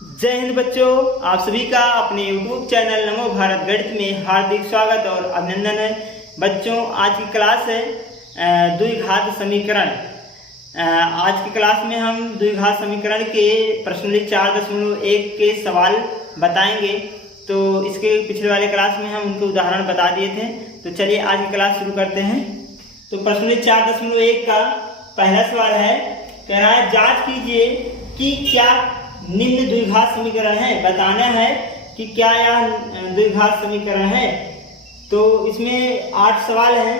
जय हिंद बच्चों, आप सभी का अपने YouTube चैनल नमो भारत गणित में हार्दिक स्वागत और अभिनंदन है। बच्चों, आज की क्लास है द्विघात समीकरण। आज की क्लास में हम द्विघात समीकरण के प्रश्नावली 4.1 के सवाल बताएंगे। तो इसके पिछले वाले क्लास में हम उनके उदाहरण बता दिए थे। तो चलिए आज की क्लास शुरू करते हैं। तो प्रश्नावली 4.1 का पहला सवाल है, कह रहा है जांच कीजिए कि क्या निम्न द्विघात समीकरण है। बताना है कि क्या यह द्विघात समीकरण है। तो इसमें 8 सवाल हैं,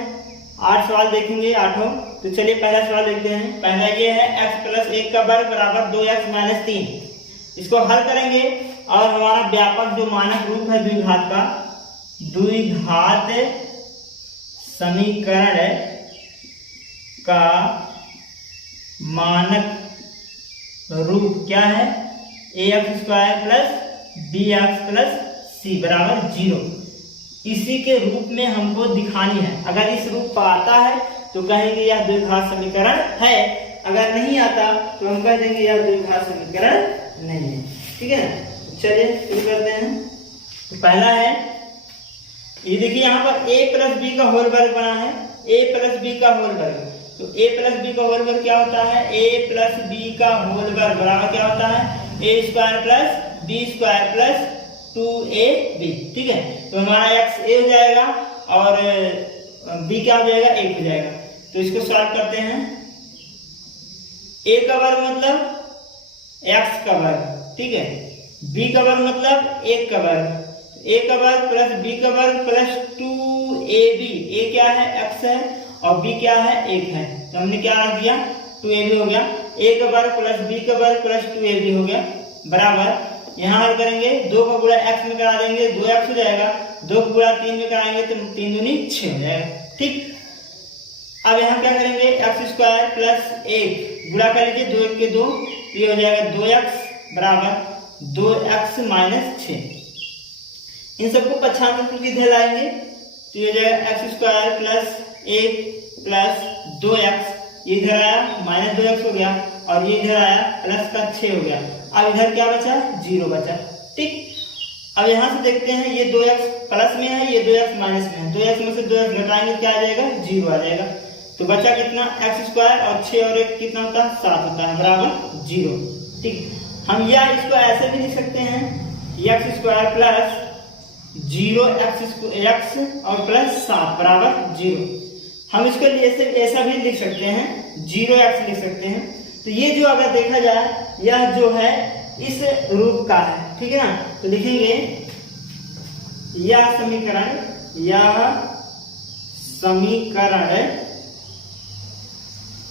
8 सवाल देखेंगे आठों। तो चलिए पहला सवाल देखते हैं। पहला ये है x + 1 का वर्ग बराबर 2x - 3। इसको हल करेंगे और हमारा व्यापक जो मानक रूप है द्विघात का, द्विघात समीकरण का मानक रूप क्या है, ax² + bx + c बराबर 0। इसी के रूप में हमको दिखानी है। अगर इस रूप पर आता है तो कहेंगे यह द्विघात समीकरण है, अगर नहीं आता तो हम कह देंगे यह द्विघात समीकरण नहीं है। ठीक है ना। चलिए शुरू करते हैं। तो पहला है, ये देखिए यहाँ पर a + b का होल वर्ग बना है, a + b का होल वर्ग। तो a + b का होल वर्ग क्या होता है, a + b का होल वर्ग बराबर क्या होता है, a² + b² + 2ab। ठीक है। तो हमारा x a हो जाएगा और b क्या हो जाएगा, 1 हो जाएगा। तो इसको सॉल्व करते हैं। a का वर्ग मतलब x का वर्ग, ठीक है। b का वर्ग मतलब 1 का वर्ग, a का वर्ग + b का वर्ग + 2ab। a क्या है, x है, और b क्या है, 1 है। तो हमने क्या रख दिया, 2ab हो गया। a का वर्ग + b का वर्ग + 2ab हो गया बराबर, यहाँ हल करेंगे 2 का गुणा x में करा देंगे 2x हो जाएगा, 2 का गुणा 3 में कराएंगे तो 3 दूनी 6 हो जाएगा। ठीक। अब यहाँ क्या करेंगे, x² + 1 गुणा कर लीजिए, 2 1 के 2, ये हो जाएगा 2x बराबर 2x - 6। इन सबको पक्षांतर की विधि लाएंगे तो ये हो जाएगा x² + 1 + 2x, ये इधर आया -2x हो गया, और ये इधर आया +6 हो गया। अब इधर क्या बचा, 0 बचा। ठीक। अब यहाँ से देखते हैं, ये 2x प्लस में है, ये 2x माइनस में है। 2x में से 2x घटाएंगे क्या आ जाएगा, 0 आ जाएगा। तो बचा कितना, x² और 6 और 1 कितना होता है, 7 होता है बराबर 0। ठीक। हम या इसको ऐसे भी लिख सकते हैं, x² + 0x और +7 बराबर 0। हम इसको ऐसा भी लिख सकते हैं, 0x लिख सकते हैं। तो ये जो अगर देखा जाए, यह जो है इस रूप का है। ठीक है ना। तो लिखेंगे यह समीकरण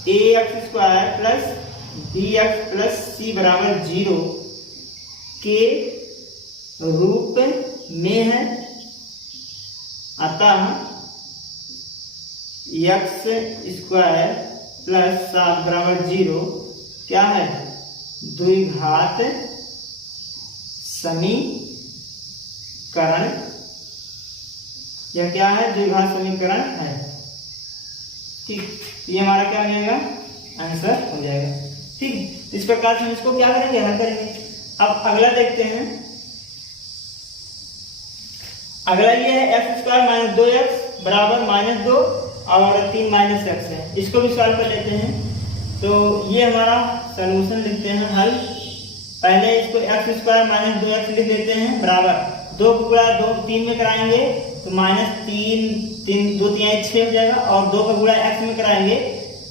ax² + bx + c बराबर 0 के रूप में है। अतः x² + 7 बराबर 0 क्या है, द्विघात समीकरण। यह क्या है, द्विघात समीकरण है। ठीक। ये हमारा क्या हो जाएगा, आंसर हो जाएगा। ठीक। इस प्रकार से हम इसको क्या करेंगे, हल करेंगे। अब अगला देखते हैं। अगला ये है x² - 2x बराबर -2 और 3 - x है। इसको भी सॉल्व कर लेते हैं। तो ये हमारा सॉल्यूशन लिखते हैं, हल। पहले इसको x² - 2x लिख लेते हैं बराबर 2 को गुणा 2 3 में कराएंगे तो -3 2 3 6 हो जाएगा, और 2 का गुणा x में कराएंगे,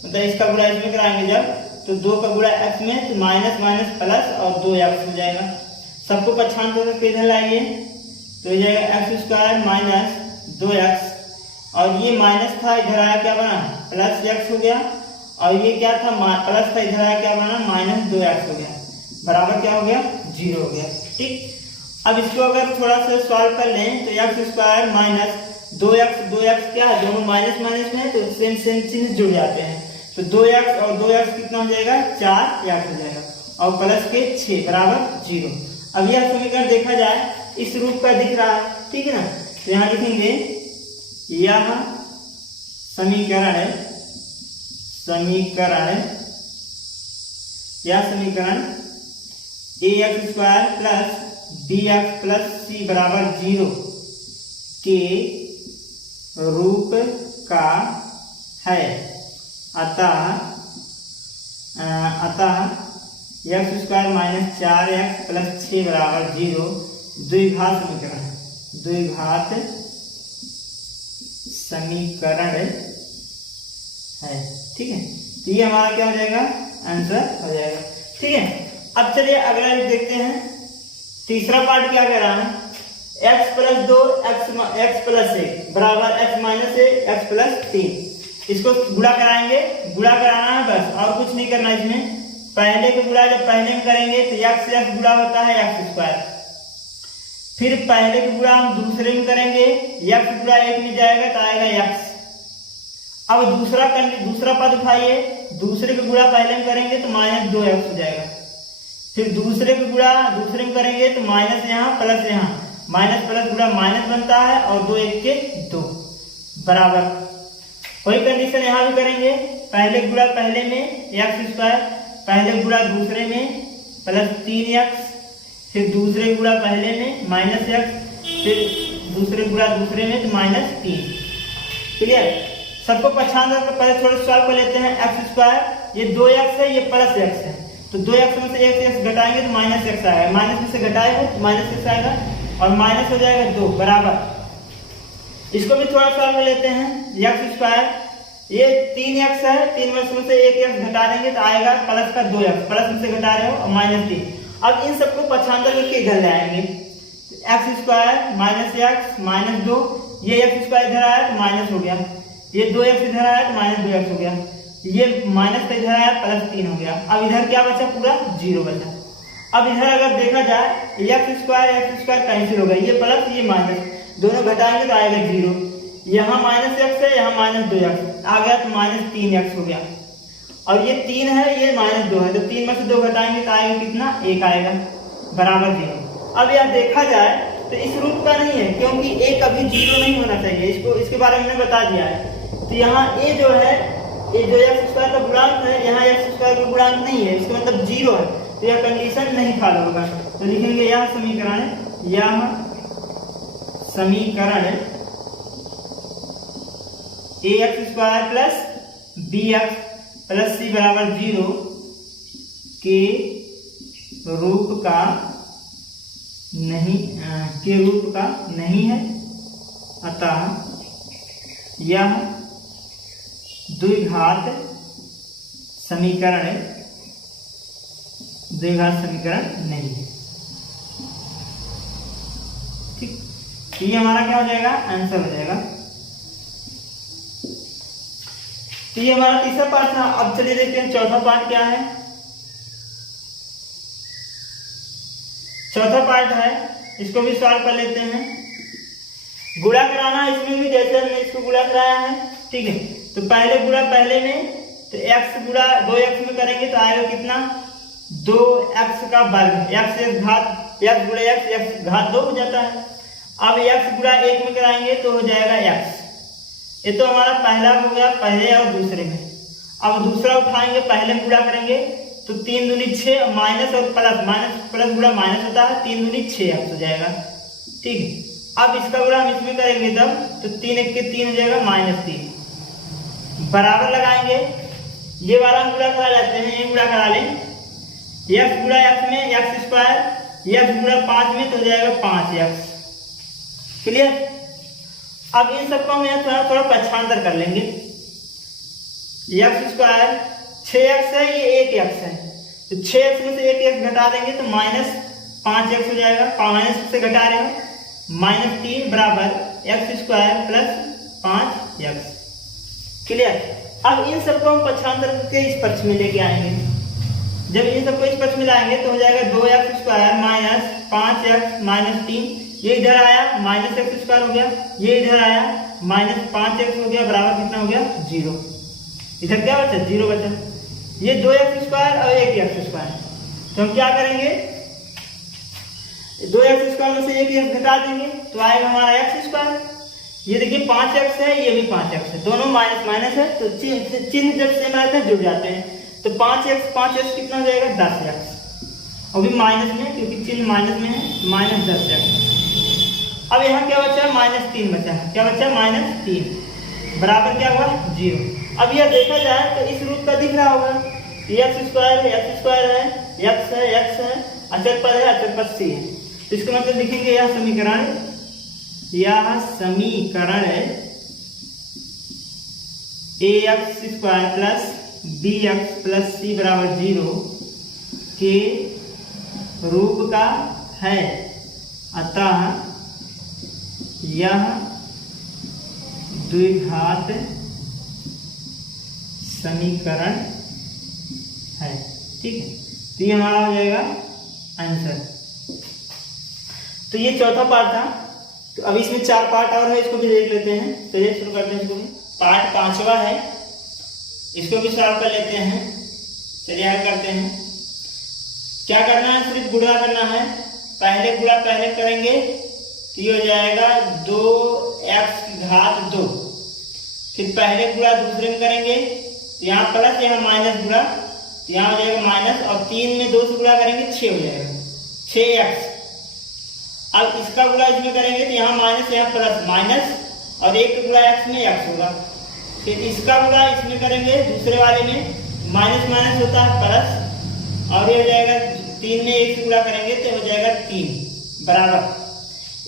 मतलब इसका गुणा इसमें कराएंगे जब, तो 2 का गुणा x में तो माइनस प्लस और 2x हो जाएगा। सबको पक्षांतर करके इधर लाइए तो हो जाएगा x² - 2x, और ये माइनस था, इधर आया क्या बना, +x हो गया, और ये क्या था, प्लस था, इधर आया क्या बना, -2x हो गया बराबर क्या हो गया, 0 हो गया। ठीक। अब इसको अगर थोड़ा सा सॉल्व कर लें तो x² - 2x क्या है, दोनों माइनस माइनस में है तो सेम चिन्ह जुड़ जाते हैं। तो 2x और 2x कितना हो जाएगा, 4x हो जाएगा, और प्लस के 6 बराबर 0। अब यह समीकरण देखा जाए इस रूप का दिख रहा है। ठीक है ना। तो यहाँ लिखेंगे यह समीकरण ax square plus bx plus c बराबर 0 के रूप का है। अतः x square minus 4x plus 6 बराबर 0 द्विघात समीकरण है। द्विघात समीकरण है, ठीक है। तो ये हमारा क्या हो जाएगा, आंसर हो जाएगा, ठीक है। अब चलिए अगला देखते हैं। तीसरा पार्ट क्या कह रहा है, x प्लस 2 x प्लस 1 बराबर x माइनस 1 x प्लस 3। इसको गुणा कराएंगे, गुणा कराना है बस, और कुछ नहीं करना इसमें। पहले को गुणा जब पहले में करेंगे तो x से x गुणा होता है x स्क्वायर, फिर पहले को गुणा हम दूसरे में करेंगे, x गुणा 1 में जाएगा तो आएगा x। अब दूसरा पद उठाइए, दूसरे को गुणा पहले में करेंगे तो माइनस 2x हो जाएगा, फिर दूसरे को गुणा दूसरे में करेंगे तो माइनस यहाँ प्लस यहाँ, माइनस प्लस गुणा माइनस बनता है, और 2 1 के 2 बराबर। वही कंडीशन यहाँ भी करेंगे, पहले गुणा पहले में x स्क्वायर, पहले गुणा दूसरे में प्लस 3x, फिर दूसरे गुणा पहले में माइनस x, फिर दूसरे गुणा दूसरे में तो माइनस 3। क्लियर? सबको पहचान कर पहले थोड़ा सॉल्व कर लेते हैं। x स्क्वायर ये 2x है, ये प्लस x है, तो 2x में से 1 घटाएंगे तो माइनस x आएगा, माइनस में से घटाएगा तो माइनस x आएगा, और माइनस हो जाएगा 2 बराबर। इसको भी थोड़ा सॉल्व कर लेते हैं। x स्क्वायर ये 3x है, 3 में से 1 घटा देंगे तो आएगा प्लस का 2x, प्लस में से घटा रहे हो और माइनस 3। अब इन सबको पछांतर करके इधर ले आएंगे, x square minus x minus 2, ये x स्क्वायर इधर आया तो माइनस हो गया, ये 2x इधर आया तो माइनस 2x हो गया, ये माइनस का इधर आया प्लस 3 हो गया। अब इधर क्या बचा, पूरा 0 बचा। अब इधर अगर देखा जाए x स्क्वायर कैंसिल हो गया, ये प्लस ये माइनस, दोनों घटाएंगे तो आएगा 0। यहाँ माइनस x है, यहाँ माइनस 2x आ गया तो माइनस 3x हो गया, और ये 3 है, ये माइनस 2 है, तो 3 में से 2 घटाएंगे तो आएगा कितना, 1 आएगा बराबर 0। अब यह देखा जाए तो इस रूप का नहीं है, क्योंकि a कभी 0 नहीं होना चाहिए, इसके बारे में बता दिया है। तो यहाँ a जो है, ये जो x स्क्वायर का गुणांक है, यहाँ x स्क्वायर का गुणांक नहीं है, इसका मतलब 0 है, तो यह कंडीशन नहीं फॉलो होगा। तो लिखेंगे यह समीकरण ax square plus bx plus c बराबर 0 के रूप का नहीं है। अतः यह द्विघात समीकरण नहीं है। ठीक, ये हमारा क्या हो जाएगा, आंसर हो जाएगा। तो ये हमारा तीसरा पार्ट था। अब चलिए देखते हैं चौथा पार्ट क्या है। चौथा पार्ट है, इसको भी सॉल्व कर लेते हैं। गुणा कराना इसमें भी जैसे हमने इसको गुणा कराया है, ठीक है। तो पहले गुणा पहले में, तो x गुणा 2x में करेंगे तो आएगा कितना, 2x का वर्ग, x गुणा x घात 2 हो जाता है। अब x गुणा 1 में कराएंगे तो हो जाएगा x। ये तो हमारा पहला हो गया, पहले और दूसरे में। अब दूसरा उठाएंगे, पहले गुणा करेंगे तो 3 दूनी 6, माइनस और प्लस गुणा माइनस होता है, 3 दूनी 6x हो जाएगा, ठीक है। अब इसका गुणा हम इसमें करेंगे तब, तो 3 1 के 3 हो जाएगा -3 बराबर लगाएंगे। ये वाला हम गुणा करा लेते हैं, ये गुणा करा लें, x गुणा x में x स्क्वायर, x गुणा 5 में तो हो जाएगा 5x। क्लियर? अब इन सबको हम थोड़ा पक्षांतर कर लेंगे। x स्क्वायर 6x है, ये 1x है, तो 6x में से 1x घटा देंगे तो -5x हो जाएगा, माइनस से घटा रहे हो, -3 बराबर x square plus 5x। Clear? अब इन सबको हम पक्षांतर करके इस पक्ष में लेके आएंगे। जब इन सबको इस पक्ष में लाएंगे तो हो जाएगा 2x square minus 5x minus 3, ये इधर आया -x स्क्वायर हो गया, ये इधर आया -5x हो गया, बराबर कितना हो गया 0। इधर क्या बचा, 0 बचा। ये 2x स्क्वायर और 1x स्क्वायर, तो हम क्या करेंगे, 2x स्क्वायर में से 1x घटा देंगे तो आएगा हमारा x स्क्वायर। ये देखिए 5x है, ये भी 5x है, दोनों माइनस माइनस है, तो चिन्ह जब सेम रहते हैं जुड़ जाते हैं। तो 5x कितना हो जाएगा 10x। और भी माइनस में, क्योंकि चिन्ह माइनस में है, -10x। अब यहाँ क्या बचा? -3 बचा। क्या बचा? -3 बराबर क्या हुआ? 0। अब यह देखा जाए तो इस रूप का दिख रहा होगा, x² है, x है, अचर पद है, अचर पद c है। तो इसका मतलब लिखेंगे यह समीकरण ax² plus bx plus c बराबर 0 के रूप का है, अतः यह द्विघात समीकरण है। ठीक है, तो ये हमारा हो जाएगा आंसर। तो ये चौथा पार्ट था। तो अब इसमें 4 पार्ट और है, इसको भी देख लेते हैं। चलिए शुरू करते हैं इसको भी। पार्ट 5वां है, इसको भी सॉल्व कर लेते हैं। चलिए हल करते हैं। क्या करना है? सिर्फ गुणा करना है। पहले गुणा पहले करेंगे तो ये हो जाएगा 2x⁻²। फिर पहले गुणा दूसरे में करेंगे तो यहाँ प्लस, यहाँ माइनस गुणा, तो यहाँ हो जाएगा माइनस, और 3 में 2 से गुणा करेंगे 6 हो जाएगा, 6x। अब इसका गुणा इसमें करेंगे तो यहाँ माइनस, यहाँ प्लस, माइनस, और 1 गुणा x में x होगा। फिर इसका गुणा इसमें करेंगे दूसरे वाले में, माइनस माइनस होता है प्लस, और ये हो जाएगा 3 में 1 से गुणा करेंगे तो हो जाएगा 3 बराबर।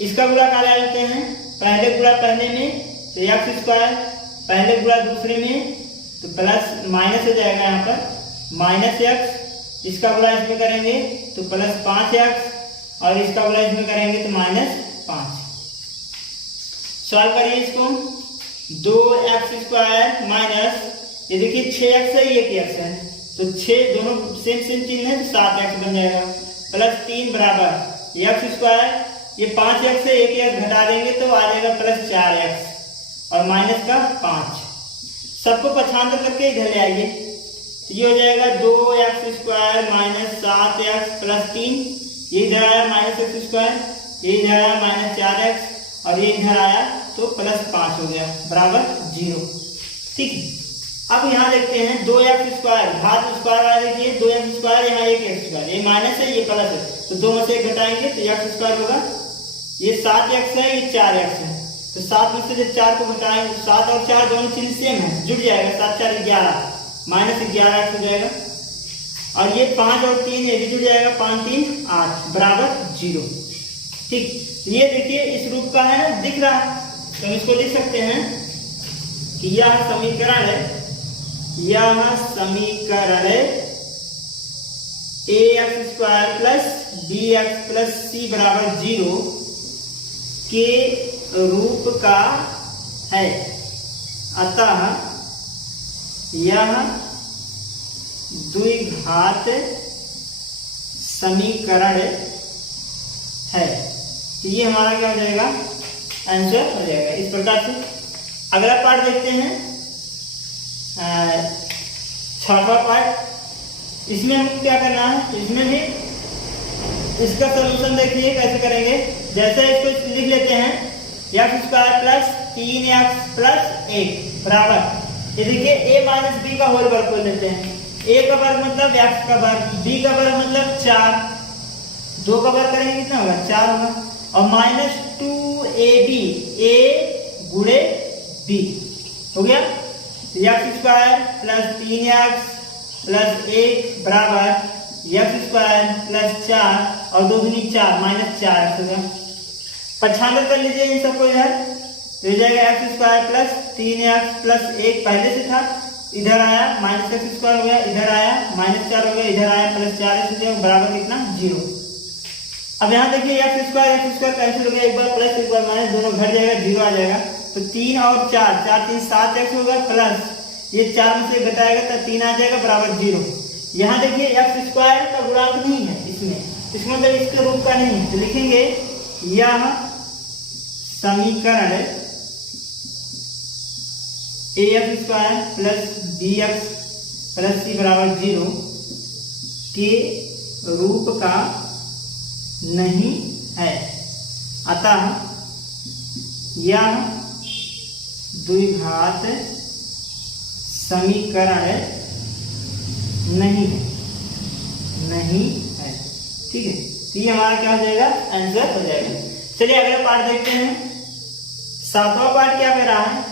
इसका गुणा कहाँ ले लेते हैं? पहले गुणा पहले में तो x², पहले गुणा दूसरे में तो प्लस माइनस हो जाएगा, यहाँ पर -x। इसका गुणा इसमें करेंगे तो प्लस 5x, और इसका गुणा इसमें करेंगे तो -5। सॉल्व करिए इसको। 2x² माइनस, ये देखिए 6x है, ये 1x है, तो 6 दोनों सेम चिन्ह है तो 7x बन जाएगा, प्लस 3 बराबर x², ये 5x से 1x घटा देंगे तो आ जाएगा प्लस 4x, और माइनस का 5। सबको पक्षांतर करके इधर ले आइए, तो ये हो जाएगा 2x² माइनस 7x प्लस 3, ये इधर आया -x², ये इधर आया -4x, और ये इधर आया तो प्लस 5 हो गया बराबर 0। ठीक है, अब यहाँ देखते हैं 2x², घात स्क्वायर वाला देखिए 2x², यहाँ 1x², ये माइनस है, ये प्लस है, तो 2 में से 1 घटाएंगे तो x² होगा। ये 7x है, ये 4x है, तो 7 में से जब 4 को घटाएंगे, 7 और 4 दोनों चिन्ह सेम है, जुड़ जाएगा, 7 4 11, -11x हो जाएगा। और ये 5 और 3 ये भी जुड़ जाएगा, 5 3 8 बराबर 0। ठीक, ये देखिए इस रूप का है ना, दिख रहा है, तो हम इसको लिख सकते हैं कि यह समीकरण है, ax² plus bx plus c बराबर 0 के रूप का है, अतः यह द्विघात समीकरण है। तो ये हमारा क्या हो जाएगा? आंसर हो जाएगा इस प्रकार से। अगला पार्ट देखते हैं, 6वां पार्ट। इसमें हमको क्या करना है? इसमें भी इसका सलूशन देखिए कैसे करेंगे। जैसे इसको लिख लेते हैं x² प्लस 3x प्लस 1 बराबर, ये देखिए a माइनस b का होल वर्ग को लेते हैं। a का वर्ग मतलब x का वर्ग, b का वर्ग मतलब 4, 2 का वर्ग करेंगे कितना होगा? 4 होगा, और -2ab, a गुणे b हो गया। x² प्लस 3x प्लस 1 बराबर x² प्लस 4 और 2 दूनी 4 -4x हो गया। पक्षांतर कर लीजिए इन सबको इधर, तो हो जाएगा x² प्लस 3x प्लस 1 पहले से था, इधर आया -x² हो गया, इधर आया -4 हो गया, इधर आया +4x हो गया, बराबर कितना? 0। अब यहाँ देखिए x² कैंसिल हो गया, एक बार प्लस एक बार माइनस, दोनों घट जाएगा, 0 आ जाएगा। तो 3 और 4, 4 3 7x होगा, प्लस ये 4 में से घटाएगा तो 3 आ जाएगा बराबर 0। यहाँ देखिए x² का गुणांक नहीं है इसमें, इसका मतलब इसके रूप का नहीं है, तो लिखेंगे यह समीकरण ax² plus bx plus c बराबर 0 के रूप का नहीं है, अतः यह द्विघात समीकरण नहीं है। ठीक है, तो ये हमारा क्या हो जाएगा, आंसर हो जाएगा। चलिए अगला पार्ट देखते हैं। 7वां पार्ट क्या कह रहा है,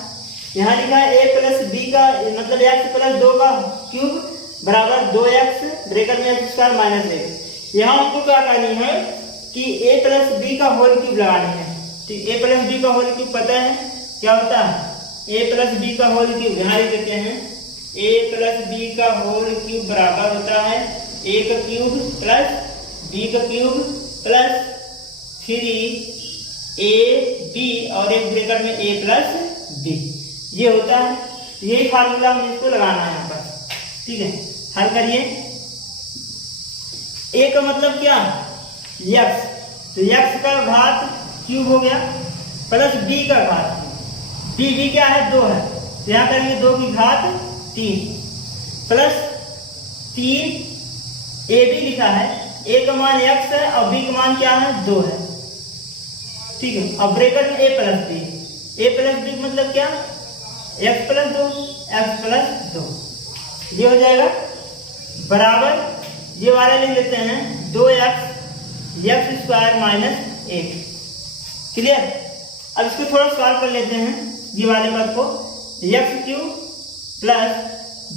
यहाँ लिखा है a प्लस बी का मतलब x प्लस 2 का क्यूब बराबर 2x ब्रैकेट में x स्क्वायर माइनस 1। यहाँ हमको क्या करनी है कि a प्लस बी का होल क्यूब लगानी है। ठीक, a प्लस बी का होल क्यूब पता है क्या होता है, a प्लस बी का होल क्यूब यहाँ लिख देते हैं, a प्लस बी का होल क्यूब बराबर होता है a का क्यूब प्लस b का क्यूब प्लस 3ab और एक ब्रैकेट में a प्लस b, ये होता है। यही फार्मूला हमें इसको लगाना है यहाँ पर। ठीक है, हल करिए। a का मतलब क्या, x, तो x का घात क्यूब हो गया प्लस b का घात, b क्या है 2 है, तो यहाँ करेंगे 2 की घात 3 प्लस 3ab लिखा है, a का मान x है और b का मान क्या है 2 है। ठीक है, अब ब्रैकेट में a प्लस b मतलब क्या, x प्लस 2 ये हो जाएगा बराबर, ये वाला ले लेते हैं 2x स्क्वायर माइनस 1। क्लियर, अब इसको थोड़ा सॉल्व कर लेते हैं ये वाले पद को, x क्यूब प्लस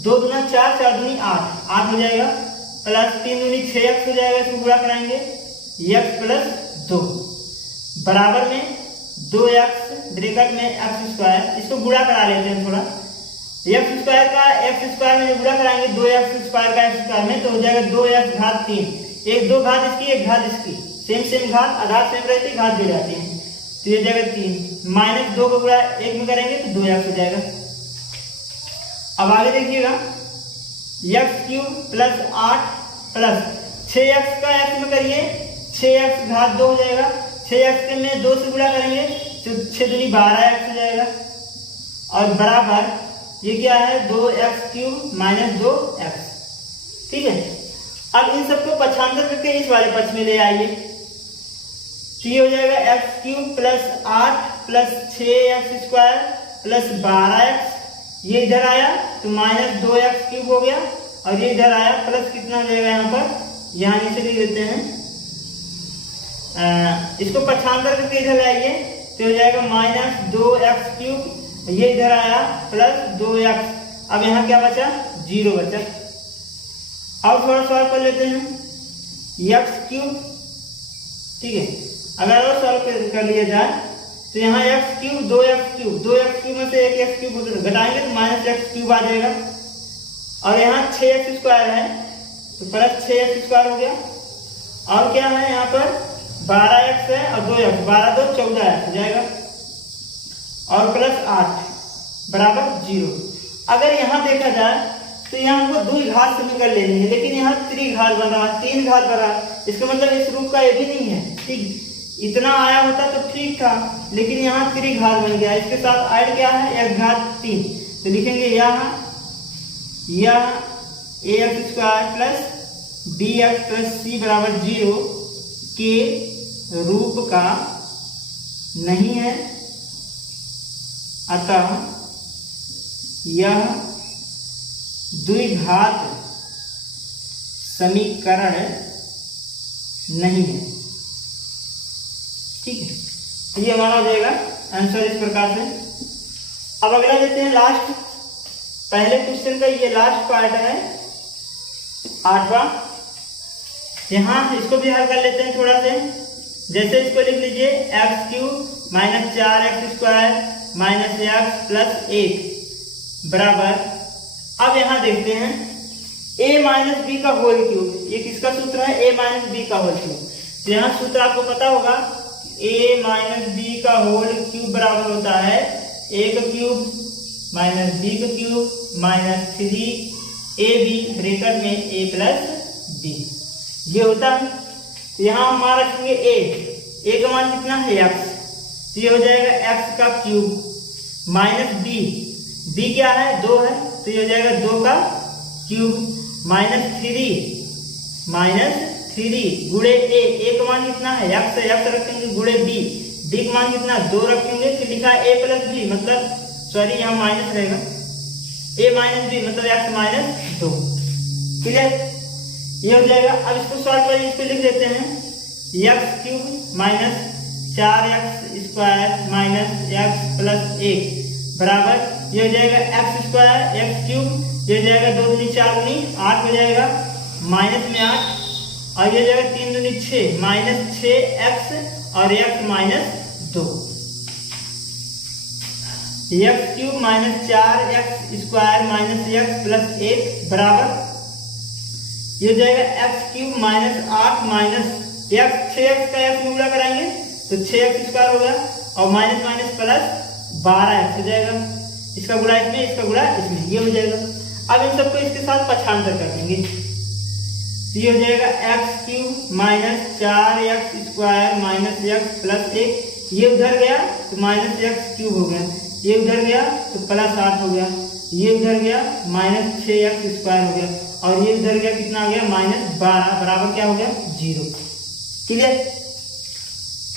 2 दूना 4 4 दूनी 8 हो जाएगा प्लस 3 दूनी 6x हो जाएगा, इसको गुणा कराएंगे x प्लस 2 बराबर में 2x ब्रैकेट में x स्क्वायर, इसको गुणा करा लेते हैं थोड़ा, x स्क्वायर का x स्क्वायर में गुणा कराएंगे 2x स्क्वायर का x स्क्वायर में, तो हो जाएगा 2x घात 3, एक 2 घात इसकी एक घात इसकी, सेम घात, आधार सेम रहती है, घात जुड़ जाती है, तो ये जाएगा 3 माइनस 2 को गुणा 1 में करेंगे तो 2x हो जाएगा। अब आगे देखिएगा, x cube plus 8 plus 6x का x में करिए 6x घात 2 हो जाएगा, 6x में 2 से गुणा करेंगे तो 6 दूनी 12x हो जाएगा और बराबर ये क्या है 2x क्यूब माइनस 2x। ठीक है, अब इन सबको पक्षांतर करके इस वाले पक्ष में ले आइए, तो ये हो जाएगा x cube plus 8 plus 6x square plus 12x, ये इधर आया तो माइनस 2x क्यूब हो गया और ये इधर आया प्लस कितना हो जाएगा, यहाँ पर यहाँ नीचे लिख देते हैं, इसको पक्षांतर करके इधर लाइए तो हो जाएगा माइनस 2x क्यूब, ये इधर आया प्लस 2x, अब यहाँ क्या बचा 0 बचा। अब थोड़ा सॉल्व कर लेते हैं x क्यूब। ठीक है, अगर और सॉल्व कर लिया जाए तो यहाँ x क्यूब 2x क्यूब में से एक x क्यूब घटाएंगे तो माइनस x क्यूब आ जाएगा और यहाँ 6x स्क्वायर है तो प्लस 6x स्क्वायर हो गया और क्या है यहाँ पर 12x है और 2x, 12 2 14x हो जाएगा और प्लस 8 बराबर 0। अगर यहाँ देखा जाए तो यहाँ हमको 2 घात समीकरण लेनी है, लेकिन यहाँ 3 घात बन रहा है, 3 घात बन रहा है, इसका मतलब इस रूप का ये भी नहीं है। ठीक, इतना आया होता तो ठीक था, लेकिन यहाँ 3 घात बन गया, इसके साथ ऐड क्या है x घात 3, तो लिखेंगे यहाँ ax square plus bx plus c बराबर 0 के रूप का नहीं है, अतः यह द्विघात समीकरण नहीं है। ठीक है, ये हमारा हो जाएगा आंसर इस प्रकार से। अब अगला देते हैं लास्ट, पहले क्वेश्चन का ये लास्ट पार्ट है 8वां, यहाँ इसको भी हल कर लेते हैं थोड़ा से। जैसे इसको लिख लीजिए x cube minus 4x square minus x plus 1 बराबर, अब यहाँ देखते हैं a माइनस बी का होल क्यूब, ये किसका सूत्र है a माइनस बी का होल क्यूब, तो यहाँ सूत्र आपको पता होगा a माइनस बी का होल क्यूब बराबर होता है a का क्यूब माइनस b का क्यूब माइनस 3ab ब्रैकेट में a प्लस b, ये होता है। तो यहाँ हम मान रखेंगे a का मान कितना है x, तो ये हो जाएगा x का क्यूब माइनस b क्या है 2 है, तो ये हो जाएगा 2 का क्यूब माइनस 3 गुणे a का मान कितना है x रखेंगे गुणे b का मान कितना 2 रखेंगे, फिर लिखा है a प्लस b, मतलब सॉरी यहाँ माइनस रहेगा a माइनस b मतलब x माइनस 2। क्लियर, ये हो जाएगा। अब इसको सॉल्व करें, इसको लिख देते हैं x cube minus 4x² minus x plus 1 बराबर ये हो जाएगा एक्स स्क्वायर एक्स क्यूब, ये हो जाएगा 2 दूनी 4 दूनी 8 हो जाएगा, माइनस में 8 और ये हो जाएगा 3 दूनी 6 माइनस 6x और x minus 2, x cube minus 4x² minus x plus 1 बराबर ये हो जाएगा x cube minus 8 minus x 6x का x में गुणा कराएंगे तो 6x² होगा और माइनस माइनस प्लस 12x हो जाएगा, इसका गुणा इसमें इसका गुणा इसमें, ये हो जाएगा। अब इन सबको इसके साथ पक्षांतर कर देंगे, ये हो जाएगा x cube minus 4x² minus x plus 1, ये उधर गया तो माइनस एक्स क्यूब हो गया, ये उधर गया तो प्लस 8 हो गया, ये उधर गया माइनस 6x² हो गया और ये उधर गया कितना आ गया माइनस 12 बराबर क्या हो गया 0। क्लियर।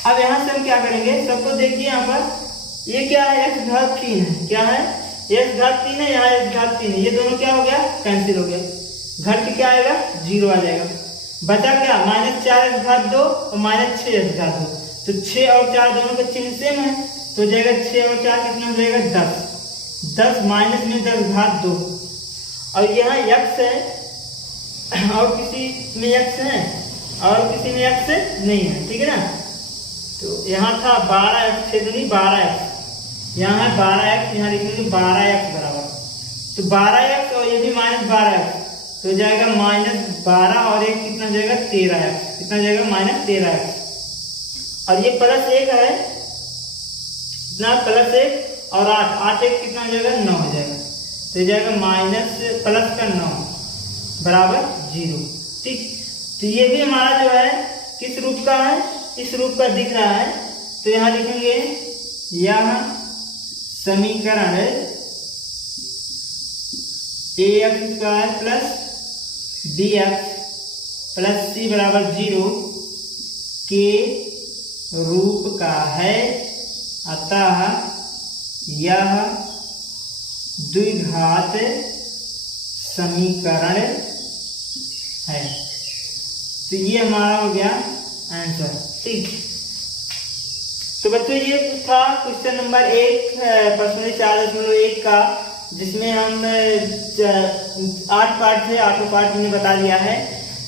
अब यहाँ से हम क्या करेंगे, सबको देखिए यहाँ पर ये क्या है x घात 3 है, क्या है x घात 3 है, यहाँ x घात 3 है, ये दोनों क्या हो गया कैंसिल हो गया, घर के क्या आएगा 0 आ जाएगा, बचा क्या माइनस 4x घात 2 और माइनस 6x घात 2, तो 6 और 4 दोनों का चिन्ह सेम है तो हो जाएगा 6 और 4 कितना हो जाएगा 10, 10 माइनस में 10 घात 2 और यहाँ x है और किसी में x है और किसी में x नहीं है, ठीक है ना। तो यहाँ था 12x 6 दूनी 12x, यहाँ है 12x, यहाँ लिखेंगे 12x बराबर, तो 12x और ये भी माइनस 12x तो हो जाएगा माइनस 12 और एक कितना हो जाएगा 13x, कितना हो जाएगा माइनस 13x और ये प्लस 1 है कितना प्लस 1 और 8 1 कितना हो जाएगा 9 हो जाएगा, तो हो जाएगा माइनस प्लस का 9 बराबर 0। ठीक, तो ये भी हमारा जो है किस रूप का है, इस रूप का दिख रहा है, तो यहाँ लिखेंगे यह समीकरण ax² plus bx plus c बराबर 0 के रूप का है, अतः यह द्विघात समीकरण है। तो ये हमारा हो गया आंसर। ठीक, तो बच्चों ये था क्वेश्चन नंबर 1 प्रश्न 4.1 का, जिसमें हम 8 पार्ट थे, 8 पार्ट हमने बता दिया है।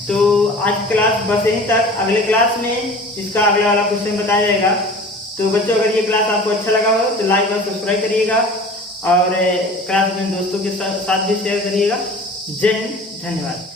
तो आज क्लास बस यहीं तक, अगले क्लास में इसका अगला वाला क्वेश्चन बताया जाएगा। तो बच्चों अगर ये क्लास आपको अच्छा लगा हो तो लाइक और सब्सक्राइब करिएगा और क्लास में दोस्तों के साथ भी शेयर करिएगा। जय हिंद, धन्यवाद।